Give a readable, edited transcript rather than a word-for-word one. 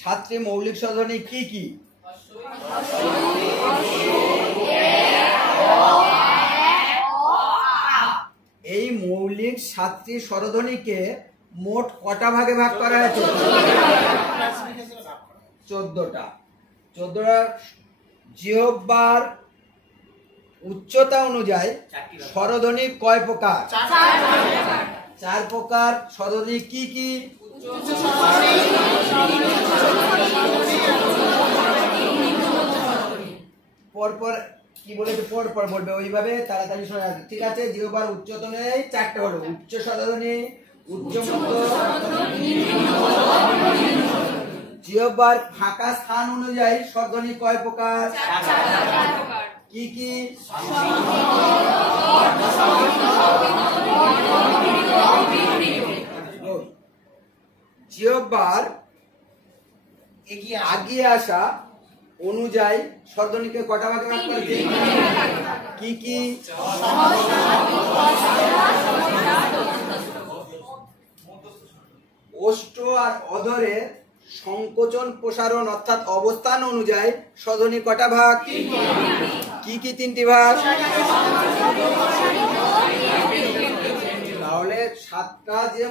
সাতটি মৌলিক স্বরধ্বনি কি কি? এই মৌলিক সাতটি স্বরধ্বনিকে মোট কটা ভাগে ভাগ করা হয়েছে? 14টা। 14টা। জিহ্বার উচ্চতা অনুযায়ী স্বরধ্বনি কয় প্রকার? 4 প্রকার। স্বরধ্বনি কি কি? পরপর কি বলেছে? পরপর বলবে, ওইভাবে তাড়াতাড়ি শোনা যাবে। ঠিক আছে। জিহ্বার উচ্চতা অনুযায়ী 4টা হলো উচ্চ স্বরধ্বনি, উচ্চ মধ্য। জিহ্বার ফাঁকা স্থান অনুযায়ী স্বরধ্বনি কয় প্রকার? কি কি? জিহ্বার এগিয়ে আসা অনুযায়ী স্বরধ্বনিকে কটা ভাগে ভাগ করেছে? কি কি? ওষ্ঠ আর অধরের সংকোচন প্রসারণ অর্থাৎ অবস্থান অনুযায়ী স্বরধ্বনি কটা ভাগ? কি কি 3টি ভাগ? তাহলে 7টা যে